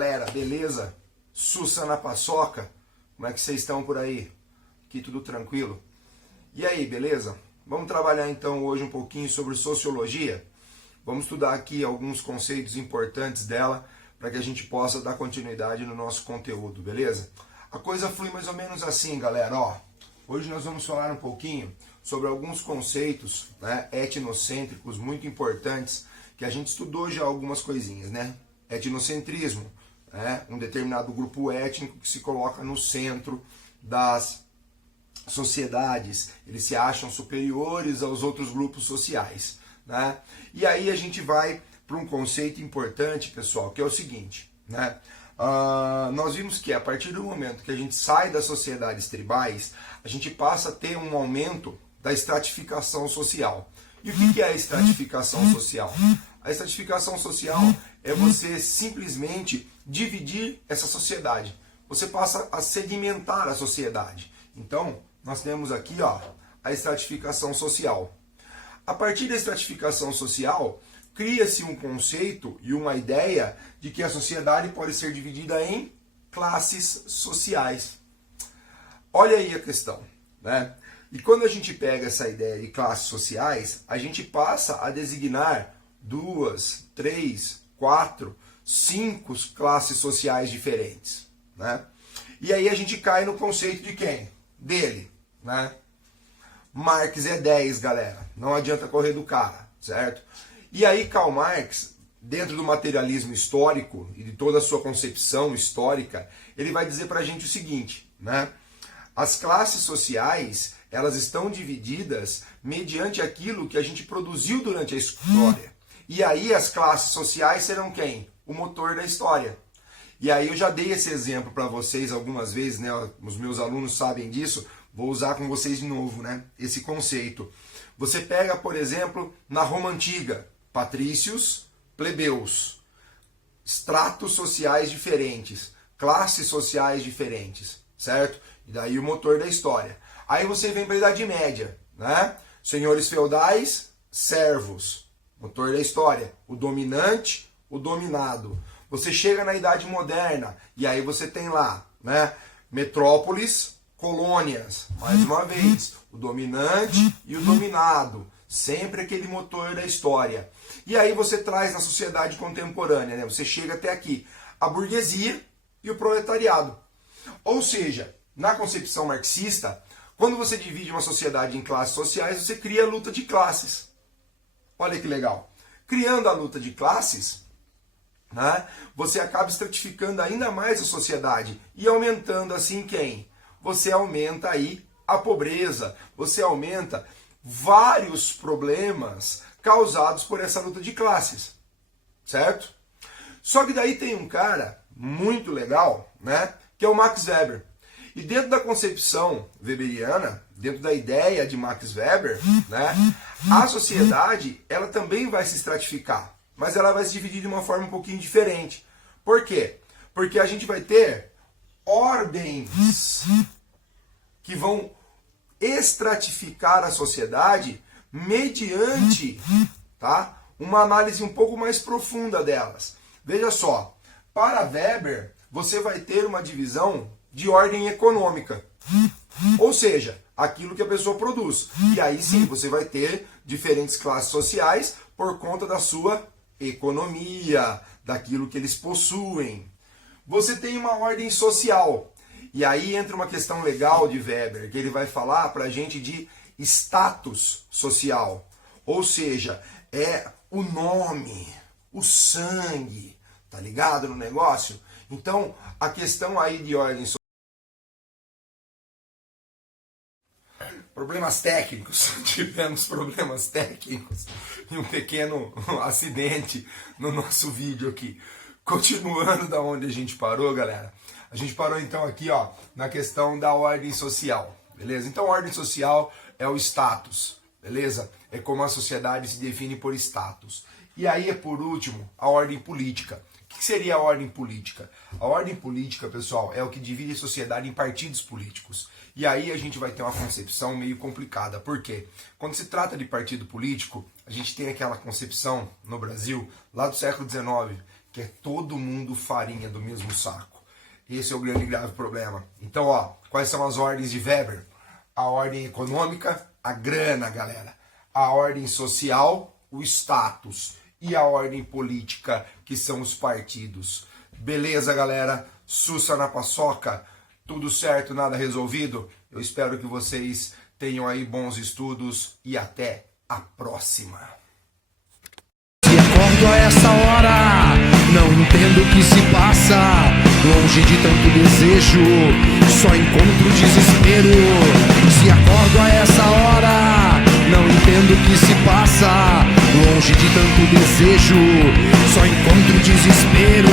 galera, beleza? Sussa na paçoca? Como é que vocês estão por aí? Aqui tudo tranquilo? E aí, beleza? Vamos trabalhar então hoje um pouquinho sobre sociologia? Vamos estudar aqui alguns conceitos importantes dela para que a gente possa dar continuidade no nosso conteúdo, beleza? A coisa flui mais ou menos assim, galera, ó. Hoje nós vamos falar um pouquinho sobre alguns conceitos, né, etnocêntricos muito importantes que a gente estudou já algumas coisinhas, né? Etnocentrismo, né? Um determinado grupo étnico que se coloca no centro das sociedades, eles se acham superiores aos outros grupos sociais, né? E aí a gente vai para um conceito importante, pessoal, que é o seguinte, né? Nós vimos que a partir do momento que a gente sai das sociedades tribais, a gente passa a ter um aumento da estratificação social. E o que é a estratificação social? A estratificação social é você simplesmente dividir essa sociedade. Você passa a segmentar a sociedade. Então, nós temos aqui, ó, a estratificação social. A partir da estratificação social, cria-se um conceito e uma ideia de que a sociedade pode ser dividida em classes sociais. Olha aí a questão, né? E quando a gente pega essa ideia de classes sociais, a gente passa a designar 2, 3, 4, 5 classes sociais diferentes, né? E aí a gente cai no conceito de quem? Dele, né? Marx é 10, galera. Não adianta correr do cara, certo? E aí Karl Marx, dentro do materialismo histórico e de toda a sua concepção histórica, ele vai dizer pra gente o seguinte, né? As classes sociais, elas estão divididas mediante aquilo que a gente produziu durante a história. E aí as classes sociais serão quem? O motor da história. E aí eu já dei esse exemplo para vocês algumas vezes, né? Os meus alunos sabem disso, vou usar com vocês de novo, né? Esse conceito. Você pega, por exemplo, na Roma Antiga, patrícios, plebeus, estratos sociais diferentes, classes sociais diferentes, certo? E daí o motor da história. Aí você vem para a Idade Média, né? Senhores feudais, servos, motor da história. O dominante, o dominado. Você chega na Idade Moderna e aí você tem lá, né? Metrópoles, colônias, mais uma vez, o dominante e o dominado. Sempre aquele motor da história. E aí você traz na sociedade contemporânea, né? Você chega até aqui, a burguesia e o proletariado. Ou seja, na concepção marxista, quando você divide uma sociedade em classes sociais, você cria a luta de classes. Olha que legal. Criando a luta de classes, né, você acaba estratificando ainda mais a sociedade e aumentando assim quem? Você aumenta aí a pobreza, você aumenta vários problemas causados por essa luta de classes, certo? Só que daí tem um cara muito legal, né, que é o Max Weber. E dentro da concepção weberiana, dentro da ideia de Max Weber, né, a sociedade ela também vai se estratificar, mas ela vai se dividir de uma forma um pouquinho diferente. Por quê? Porque a gente vai ter ordens que vão estratificar a sociedade mediante, tá, uma análise um pouco mais profunda delas. Veja só, para Weber, você vai ter uma divisão de ordem econômica. Ou seja, aquilo que a pessoa produz. E aí sim, você vai ter diferentes classes sociais por conta da sua economia, daquilo que eles possuem. Você tem uma ordem social. E aí entra uma questão legal de Weber, que ele vai falar para a gente de status social. Ou seja, é o nome, o sangue, tá ligado no negócio? Então, a questão aí de ordem social. Problemas técnicos, tivemos problemas técnicos e um pequeno acidente no nosso vídeo aqui. Continuando da onde a gente parou, galera. A gente parou então aqui, ó, na questão da ordem social, beleza? Então, a ordem social é o status, beleza? É como a sociedade se define por status. E aí, por último, a ordem política. O que seria a ordem política? A ordem política, pessoal, é o que divide a sociedade em partidos políticos. E aí a gente vai ter uma concepção meio complicada. Por quê? Quando se trata de partido político, a gente tem aquela concepção no Brasil, lá do século XIX, que é todo mundo farinha do mesmo saco. Esse é o grande e grave problema. Então, ó, quais são as ordens de Weber? A ordem econômica, a grana, galera. A ordem social, o status. E a ordem política, que são os partidos. Beleza, galera? Sussa na paçoca. Tudo certo, nada resolvido? Eu espero que vocês tenham aí bons estudos e até a próxima. Se acordo a essa hora, não entendo o que se passa. Longe de tanto desejo, só encontro desespero. Se acordo a essa hora, não entendo o que se passa. Longe de tanto desejo, só encontro desespero.